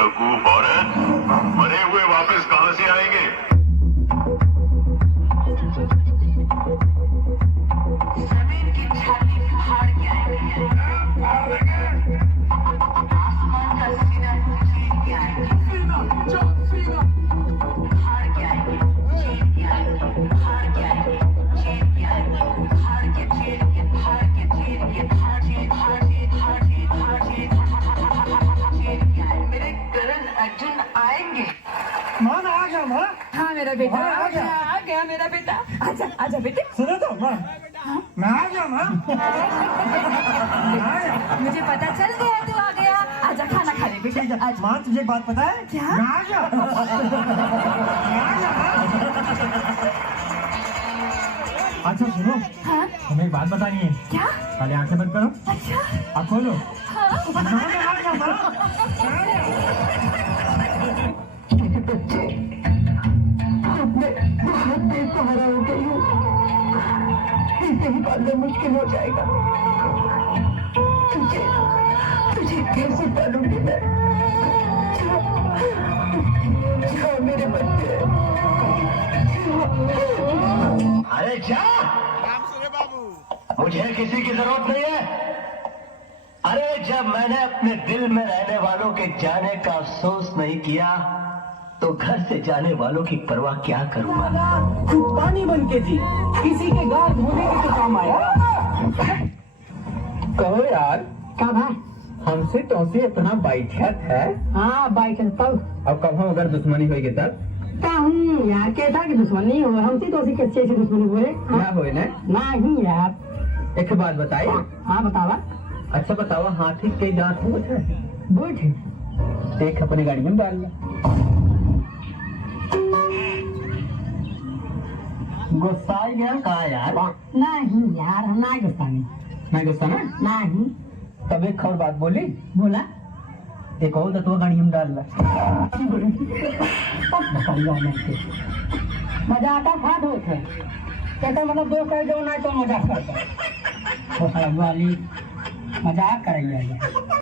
बेवकूफ औरत, मरे हुए वापस कहां से आएंगे? जमीन की छाती फाड़ के आएंगे, आसमान का सीना चीर के आएंगे, फाड़ के आएंगे, चीर के आएंगे, फाड़ के आएंगे, चीर के आएंगे, फाड़ के चीर के, फाड़ के चीर के, फाड़ के फाड़ के फाड़ के फाड़ के चीर के आएंगे। मेरे करण अर्जुन आएंगे। माँ आ जा माँ। हाँ मेरा बेटा हाँ, आ गया, आ गया मेरा बेटा। आजा आजा बेटे। सुनो तो माँ, मैं आ गया माँ। मुझे पता चल गया तू आ गया। आजा खाना खा ले बेटा। आजा। माँ तुझे एक बात पता है? क्या? मैं आ गया। मैं आ गया माँ। अच्छा सुनो, हाँ तुम्हें एक बात बतानी है। क्या? पहले आंखें बंद करो। अच्छा अब खोलो। हाँ मैं आ गया माँ। मैं आ गया। बच्चे मैं बहुत बेसहारा हो गई हूँ, इसे ही पालना मुश्किल हो जाएगा। तुझे तुझे कैसे पालूंगी मैं? जा मेरे बच्चे, अरे जा, मुझे किसी की जरूरत नहीं है। अरे जब मैंने अपने दिल में रहने वालों के जाने का अफसोस नहीं किया तो घर से जाने वालों की परवाह क्या करूंगा? पानी बन के जी किसी के गार धोने के तो काम आया। कहो यार, क्या भाई? हमसे तो से इतना बैठत है। हाँ बाइक तब अब कब अगर दुश्मनी होगी तब क्या हूँ यार, कैसा की दुश्मनी हो हमसे तो कैसे से दुश्मनी बोले क्या हो ना? नहीं यार। एक बात बताई। हाँ बतावा। अच्छा बताओ, हाथी के दांत बहुत है? बूढ़ एक अपनी गाड़ी में डाल ला। गुस्सा ही गया कहा यार? नहीं यार, हम ना गुस्सा नहीं। मैं गुस्सा ना? नहीं तब एक और बात बोली, बोला एक और दतवा गाड़ी में डाल ला। मजाक था दोस्त है, कहते मतलब दोस्त है जो ना तो मजाक करता है। तो साला वाली मजाक करेंगे।